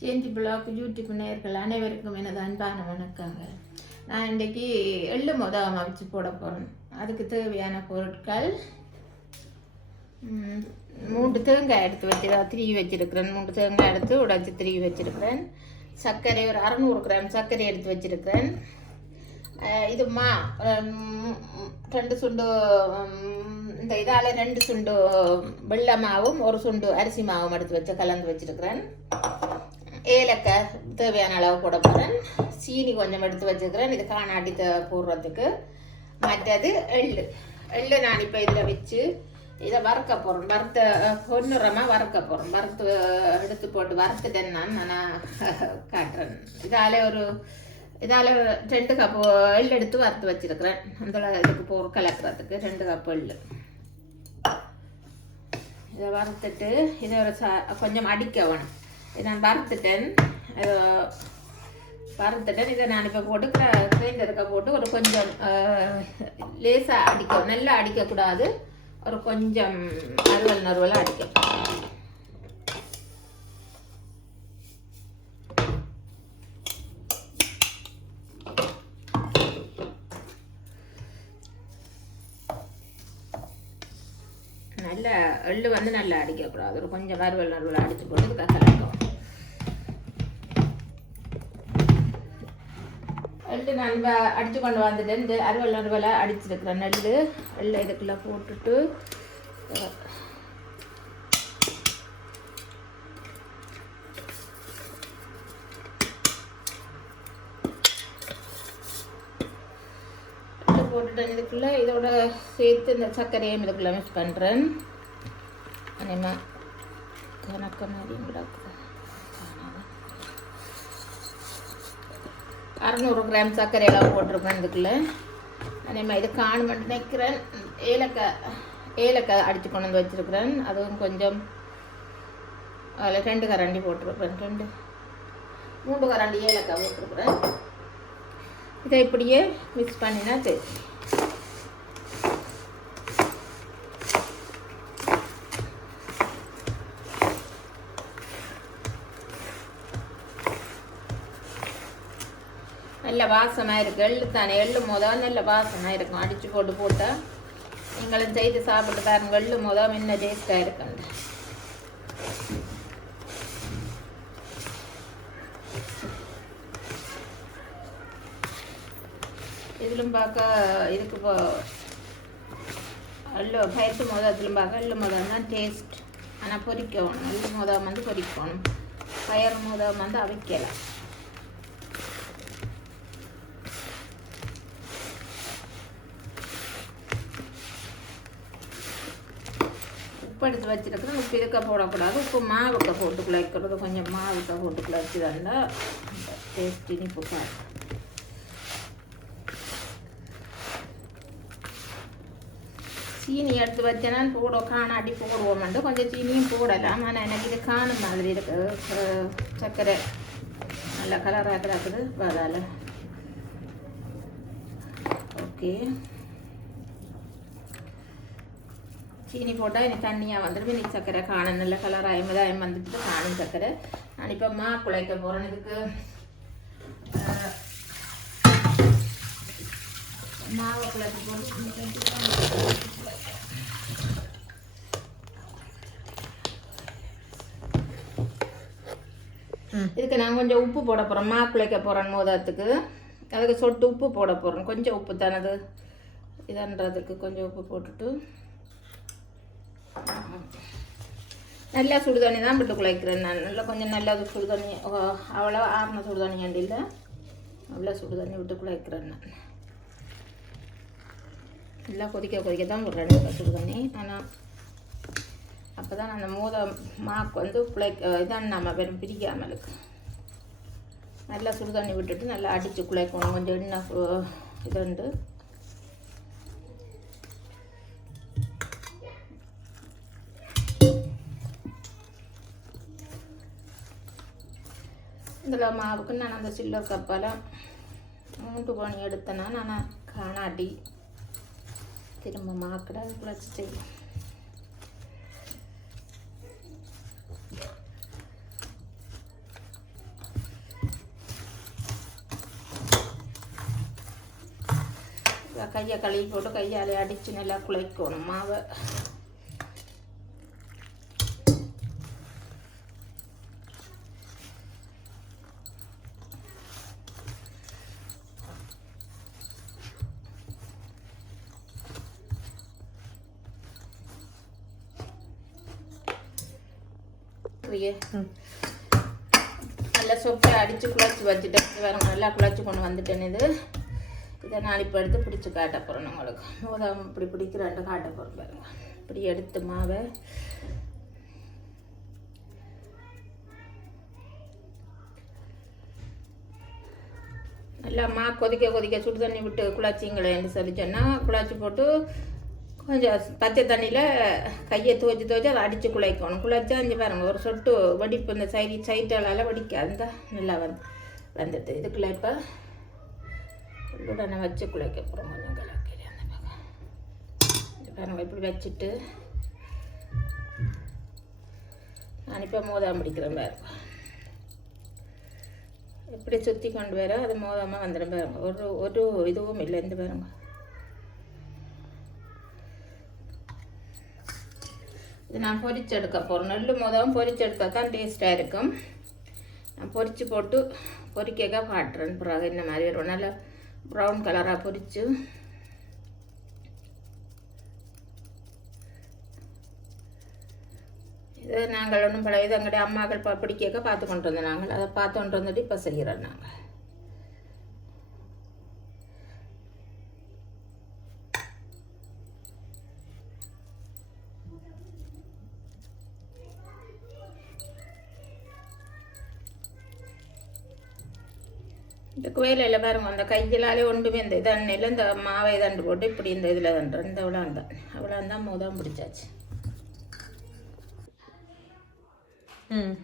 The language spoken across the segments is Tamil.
ஜெயந்தி பிளாக் யூடியூப் நேயர்கள் அனைவருக்கும் எனது அன்பான வணக்கங்கள். நான் இன்றைக்கி எள்ளு மொதம் அவிச்சு போட போகிறேன் அதுக்கு தேவையான பொருட்கள் மூன்று தேங்காய் எடுத்து வச்சு திருவி வச்சுருக்கிறேன். மூன்று தேங்காய் எடுத்து உடச்சி திருவி வச்சிருக்கிறேன். சர்க்கரை ஒரு அறநூறு கிராம் சர்க்கரை எடுத்து வச்சிருக்கிறேன். இது மா ரெண்டு சுண்டு இந்த இதால் ரெண்டு சுண்டு வெள்ளை மாவும் ஒரு சுண்டு அரிசி மாவும் எடுத்து வச்சு கலந்து வச்சிருக்கிறேன். ஏலக்காய் தேவையான அளவு போட போகிறேன் சீனி கொஞ்சம் எடுத்து வச்சுக்கிறேன். இது காணாடி போடுறதுக்கு. மற்றது எள்ளு. எள்ளு நான் இப்போ இதில் வச்சு இதை வறுக்க போகிறேன் வறுத்த பொன்னுரமாக வறுக்க போகிறேன் வறுத்து எடுத்து போட்டு வறுத்துட்டேன் நான் நான் காட்டுறேன். இதால் ஒரு இதால் ரெண்டு கப்பு எள்ளு எடுத்து வறுத்து வச்சிருக்கிறேன். அந்த இதுக்கு போ கலக்கிறதுக்கு ரெண்டு கப்பு எள்ளு. இதை வறுத்துட்டு இதை ஒரு ச கொஞ்சம் அடிக்க வேணும். நான் வறுத்துட்டேன். வறுத்துட்டேன். இதை நான் இப்போ போட்டு கிரைண்டருக்க போட்டு ஒரு கொஞ்சம் லேசாக அடிக்க நல்லா அடிக்கக்கூடாது. ஒரு கொஞ்சம் அறுவல் நறுவலாக அடிக்க. நல்ல எள்ளு வந்து நல்லா அடிக்கக்கூடாது. ஒரு கொஞ்சம் வறுவல் நறுவலாக அடித்து போட்டு கலக்கும் வந்துட்டு நான் அடித்து கொண்டு வந்துட்டு இந்த அறுவல் அறுவலை அடிச்சிருக்கிறேன் நெல் எள்ளை இதுக்குள்ளே போட்டுட்டு போட்டுட்டேன் இதுக்குள்ளே இதோட சேர்த்து இந்த சர்க்கரையும் இதுக்குள்ளே மிக்ஸ் பண்ணுறேன் அனிமா கணக்க மாதிரி கிடக்கு. அறநூறு கிராம் சர்க்கரை எல்லாம் போட்டிருப்பேன் இதுக்குள்ளே. அதேமாதிரி இது காணுமெண்ட் நிற்கிறேன் ஏலக்காய் ஏலக்காய் அடித்து கொண்டு வந்து வச்சுருக்கிறேன். அதுவும் கொஞ்சம் அதில் ரெண்டு கரண்டி போட்டிருப்பேன் ரெண்டு மூன்று கரண்டி ஏலக்காய் போட்டிருக்கிறேன். இதை இப்படியே மிக்ஸ் பண்ணினா தெரியும். வாசனை வாசமாக இருக்குது எள்ளு தானே எள்ளு மொதல் நல்ல வாசனை இருக்கும் அடித்து போட்டு போட்டால் நீங்களும் செய்து சாப்பிட்டு பாருங்க. எள்ளு மொதல் என்ன டேஸ்ட்டாக இருக்குங்க இதிலும் பார்க்க இதுக்கு இப்போ எள்ளு பயிற்சி மொதல் இதிலும் பார்க்க எள்ளு மொதல் தான் டேஸ்ட் ஆனால் பொரிக்கணும் எள்ளு மொதல் வந்து பொரிக்கணும் பயிர் மொதல் வந்து அவிக்கலாம் எடுத்து வச்சிருக்கிறேன் உப்பு இதுக்க போடக்கூடாது உப்பு மாவுக்க போட்டுக்குள்ள வைக்கிறது கொஞ்சம் மாவுக்க போட்டுக்குள்ள தந்தா டேஸ்ட் இனிப்பு பாரு சீனி எடுத்து வச்சேன்னா போட காணாட்டி போடுவோம்ட்டு கொஞ்சம் சீனியும் போடலாம் ஆனால் எனக்கு இது காணும் மாதிரி இருக்கு சர்க்கரை நல்ல கலராக கிடக்குது அதால் ஓகே சீனி போட்டால் எனக்கு தண்ணியாக வந்துடும் இன்னைக்கு சர்க்கரை காணும் நல்ல கலராக எம்மதாயம் வந்துட்டு காணும் சர்க்கரை நான் இப்போ மா குழைக்க போகிறேன் இதுக்கு மாவை குழைக்க போட்டு இதுக்கு நான் கொஞ்சம் உப்பு போட போகிறேன் மா குழைக்க போகிறேன் மோதத்துக்கு அதுக்கு சொட்டு உப்பு போட போகிறேன் கொஞ்சம் உப்பு தானது இதன்றதுக்கு கொஞ்சம் உப்பு போட்டுட்டு நல்லா சுடு தண்ணி தான் விட்டு குழைக்கிறேன் நான் நல்லா கொஞ்சம் நல்லா சுடு தண்ணி அவ்வளோ ஆறின சுடுதண்ணி அண்டியில் அவ்வளோ சுடுதண்ணி விட்டு குழைக்கிறேன் நான் நல்லா கொதிக்க கொதிக்க தான் விட்றேன் சுடு தண்ணி ஆனால் அப்போ தான் அந்த மோத மாக்கு வந்து குழைக்க இதான் நம்ம வெறும் பிரிக்காமலுக்கு நல்லா சுடு தண்ணி விட்டுட்டு நல்லா அடித்து குழைக்கணும் கொஞ்சம் எண்ணெய் அஹ், இதுண்டு ఇందులో మావుకు నేను అంత సిల్లో కప్పాల మూటుకొని ఎడుతున్నా నాన్న కానాటి తిరుம்ப மாக்கடை குழச்சிட்டு கையை கழுவி போட்டு கையாலே அடித்து நல்லா குழைக்கணும் மாவை. அப்படியே. நல்லா சொப்பை அடித்து குழச்சி வச்சுட்டேன். வேறு நல்லா குழச்சி கொண்டு வந்துட்டேன் இது. இதை நான் இப்போ எடுத்து பிடிச்சி காட்ட போகிறேன் உங்களுக்கு. மோதம் இப்படி பிடிக்கிறாண்டு காட்ட போகிறேன் பாருங்க. இப்படி எடுத்து மாவை. நல்லா மா கொதிக்க கொதிக்க சுடு தண்ணி விட்டு குழாச்சிங்களேன்னு சொல்லி சொன்னால் குழாச்சி போட்டு கொஞ்சம் பச்சை தண்ணியில் கையை துவைச்சி துவைச்சி அதை அடித்து குழைக்கணும். குழைச்சா இங்கே பாருங்க ஒரு சொட்டு வடிப்பு இந்த சைடு சைட்டாலால் வடிக்காது இந்த நல்லா வந்து வந்துடுது இதுக்குள்ள இப்போ உடனே வச்சு குழைக்க போகிறோம் கொஞ்சம் கலக்கறி அந்த பக்கம். இது பாருங்க இப்படி வச்சுட்டு நான் இப்போ மோதாம பிடிக்கிறேன் பாருங்க. எப்படி சுற்றி கொண்டு வர அது மோதாமல் வந்துடும் பாருங்க. ஒரு ஒரு இதுவும் இல்லை இந்த பாருங்க. இது நான் பொரிச்செடுக்க போகிறேன் நெல் மொதலும் பொரிச்செடுத்தா தான் டேஸ்ட்டாக இருக்கும். நான் பொரிச்சு போட்டு பொரிக்கக்க காட்டுறேன். பிறகு இந்த மாதிரி வரும் நல்லா ப்ரௌன் கலராக பொரித்து இது நாங்கள் ஒன்றும் பழைய இது எங்களுடைய அம்மாக்கள் பிடிக்க பார்த்து கொண்டு வந்தோம் நாங்கள் அதை பார்த்து கொண்டு வந்துட்டு இப்போ செய்கிறோம் நாங்கள் இந்த கோயிலில் பாருங்க அந்த கையிலாலே ஒன்றுமே இந்த இதண்ணில் இந்த மாவை தண்டு போட்டு இப்படி இந்த இதில் தண்டு இந்த விளாண்டான் அவ்வளோ தான் மோதம் பிடிச்சாச்சு ம்.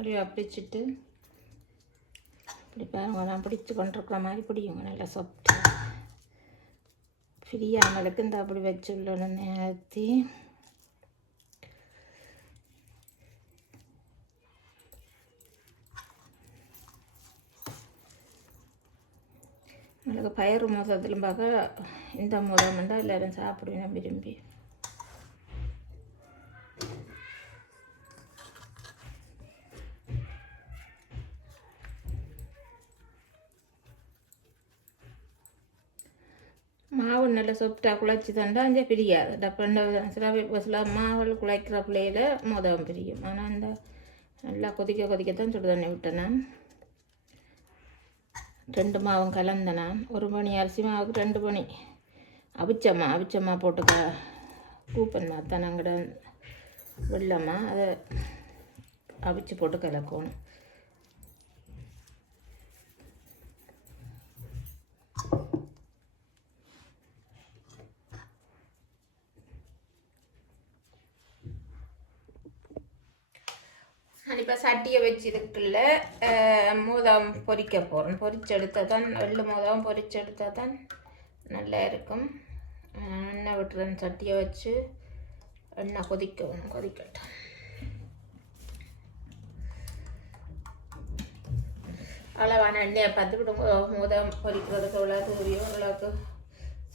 அப்படியே பிடிச்சிட்டு இப்படி பாருங்க நான் பிடிச்சி கொண்டிருக்கிற மாதிரி பிடிக்குங்க நல்லா சொப்ட்டு ஃப்ரீயானதுக்கு இந்த அப்படி வச்சு உள்ள நேர்த்தி எனக்கு பயிர் மோசத்திலும் பார்க்க இந்த மோதம் எல்லோரும் சாப்பிடுவேன் விரும்பி மாவு நல்லா சொப்டாக குழைச்சி தந்தால் அஞ்சா பிரியாது டப்பண்ட சில சில மாவுகள் குழைக்கிற பிள்ளையில மோதகம் பிரியும் ஆனால் அந்த நல்லா கொதிக்க கொதிக்கத்தான் சுடு தண்ணி விட்டேன் நான் ரெண்டு மாவும் கலந்தேன் ஒரு மணி அரிசி மாவுக்கு ரெண்டு மணி அவிச்சம்மா அவிச்சம்மா போட்டுக்க கூப்பன் மாத்தானங்கட வெள்ளம்மா அதை அவிச்சு போட்டு கலக்கணும் நான் இப்போ சட்டியை வச்சு இதுக்குள்ள மோதம் பொரிக்க போகிறேன் பொறிச்செடுத்தால் தான் வெள்ளை மோதம் பொறிச்செடுத்தால் தான் நல்லா இருக்கும். எண்ணெய் விட்டுறேன் சட்டியை வச்சு. எண்ணெய் கொதிக்கணும் கொதிக்கட்டும். அளவான எண்ணெயை பார்த்துக்கிட்டு மோ- மோதம் பொரிக்கிறதுக்கு எவ்வளோ தூரியும் அவ்வளோக்கு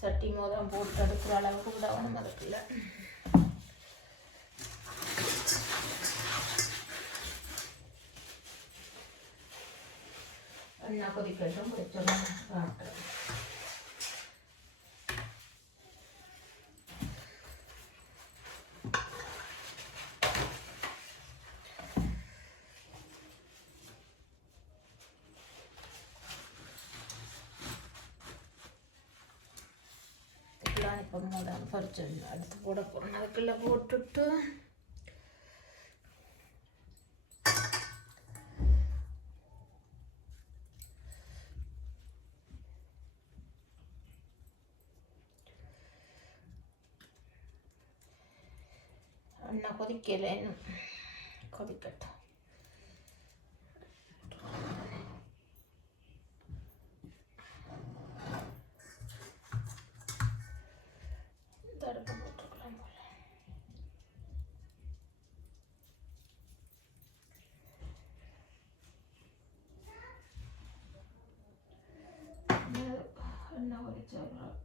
சட்டி மோதம் போட்டு எடுக்கிற அளவுக்கு விடணும் அதுக்குள்ள എണ്ണ கொதிக்கட்டும் கொதிச்சோன்னா காட்டுறேன் இப்போ மூடாமல் பறிச்சு அடுத்து போட போகிறோம் அதுக்குள்ளே போட்டுட்டு இன்னும் கொதிக்கல இன்னும் கொதிக்கட்டும் தடுப்பு போட்டுக்கலாம் போல என்ன ஒரு சொல்கிறோம்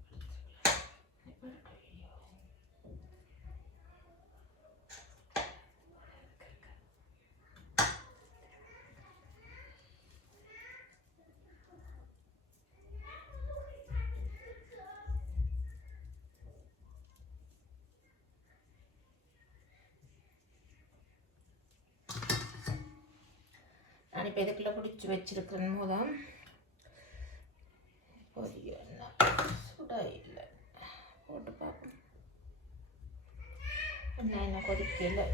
இப்போ இதுக்குள்ளே பிடிச்சி வச்சிருக்கிறேன் மூலம் பொரிய எண்ணெய் சுடா இல்லை போட்டு பார்ப்போம் எண்ணெய் என்ன கொதிக்கல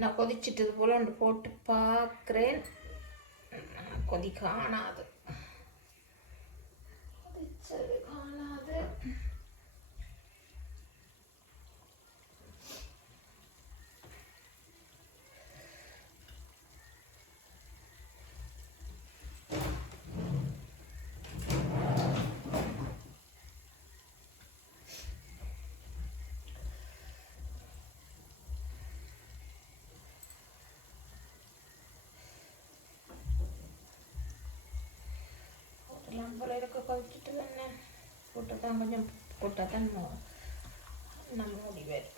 நான் கொதிச்சிட்டது போல் ஒன்று போட்டு பார்க்குறேன். கொதி காணாது கொதிச்சது. எல்லாம் போல இருக்க கொதிச்சுட்டு தானே போட்டு தான் கொஞ்சம் போட்டால் தான் மோ- நம்ம முடி வரும்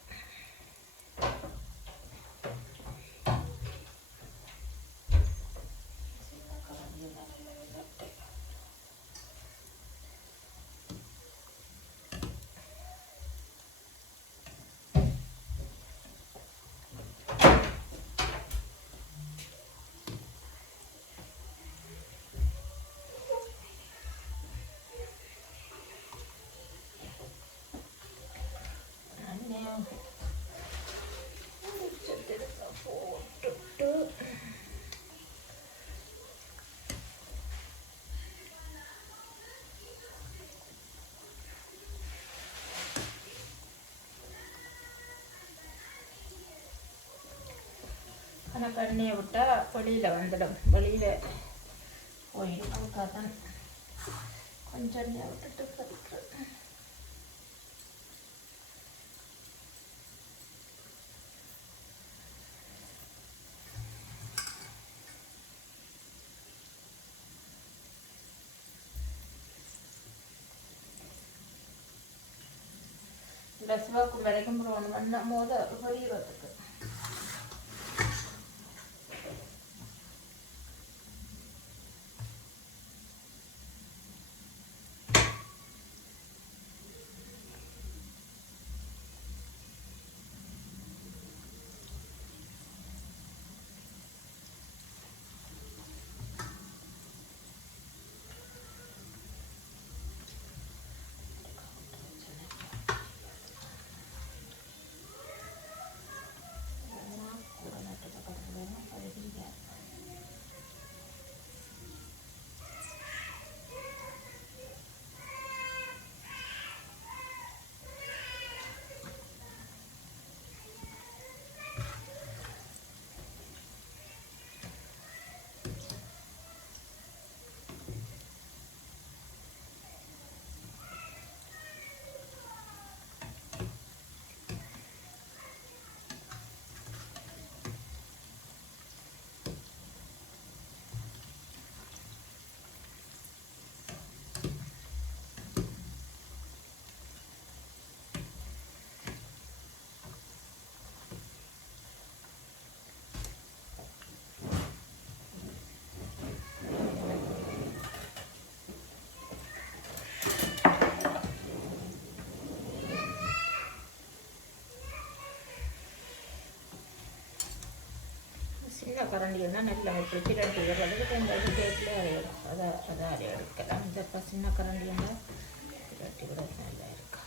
அண்ணன் முடிச்சதுக்கு போட்டுட்டு அந்த கண்ணியை விட்டால் வெளியில் வந்துடும். வெளியில் போயிடும் அதுக்காக தான் கொஞ்சம் எண்ணெய் விட்டுட்டு பறிக்கிறேன் இந்த சிவப்பு வரைக்கும் போகணும் வந்த மோத வெளியிறதுக்கு கரண்டின்னா நல்ல இப்படி ரெண்டு வர்றதுக்கு இந்த டேட்டில் அரையிடும் அதை அதை அரை எடுக்கலாம் இந்த இப்போ சின்ன கரண்டின்னா விட நல்லா இருக்கும்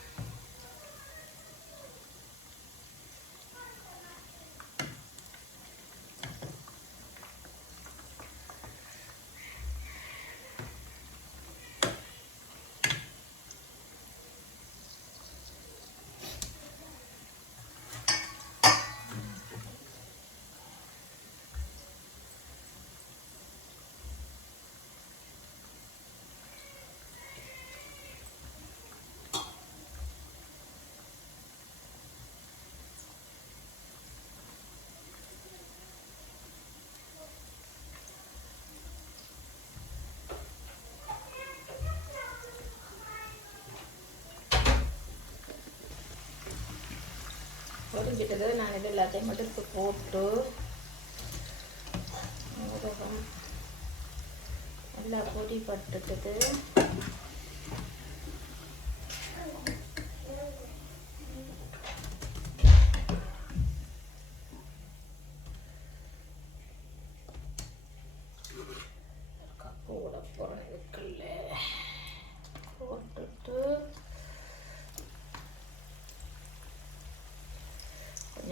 பொரிஞ்சிட்டது நான் இது எல்லாத்தையும் மட்டும் இப்போ போட்டு ஊரகம் நல்லா பொடி பட்டுட்டது போட போகிறேன் இதுக்குள்ள போட்டுட்டு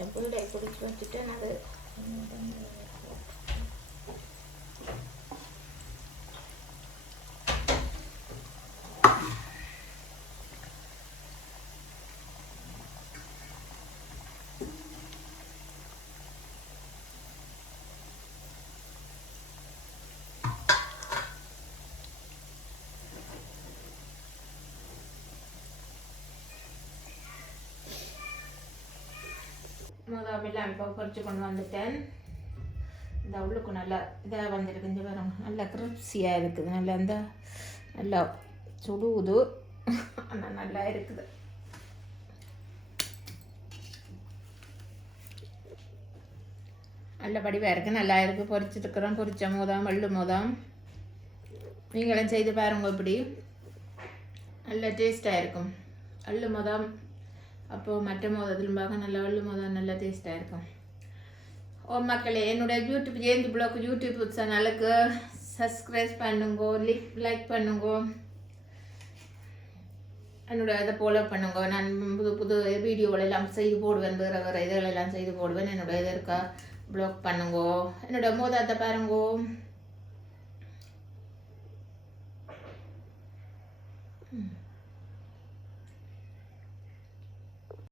கொஞ்சம் புல்லை பிடிச்சி வச்சுட்டேன் அது முதல் எல்லாம் இப்போ பொரிச்சு கொண்டு வந்துட்டேன். இந்த உள்ளுக்கு நல்லா இதாக வந்துருக்கு. இந்த வரும் நல்லா கிரிப்ஸியாக இருக்குது. நல்லா இந்த நல்லா சுடுவுது ஆனால் நல்லா இருக்குது. நல்ல படிவாக இருக்குது நல்லா இருக்குது பொறிச்சிருக்கிறோம் பொறிச்ச மோதாம் வள்ளு மோதாம். நீங்களும் செய்து பாருங்க இப்படி நல்ல டேஸ்ட்டாக இருக்கும். வள்ளு மோதாம். அப்போது மற்ற மோதத்தில் பார்க்க நல்ல வெள்ளு மோதம் நல்ல டேஸ்ட்டாக இருக்கும். ஓ மக்களே என்னுடைய யூடியூப் ஜெயந்தி பிளாக் யூடியூப் சேனலுக்கு சப்ஸ்கிரைப் பண்ணுங்கோ லிக் லைக் பண்ணுங்கோ. என்னுடைய இதை ஃபாலோ பண்ணுங்க. நான் புது புது வீடியோவில் எல்லாம் செய்து போடுவேன் வேறு வேறு இதெல்லாம் செய்து போடுவேன். என்னோட இது இருக்கா ப்ளாக் பண்ணுங்கோ. என்னோட மோதாத்தை பாருங்கோ. ம்.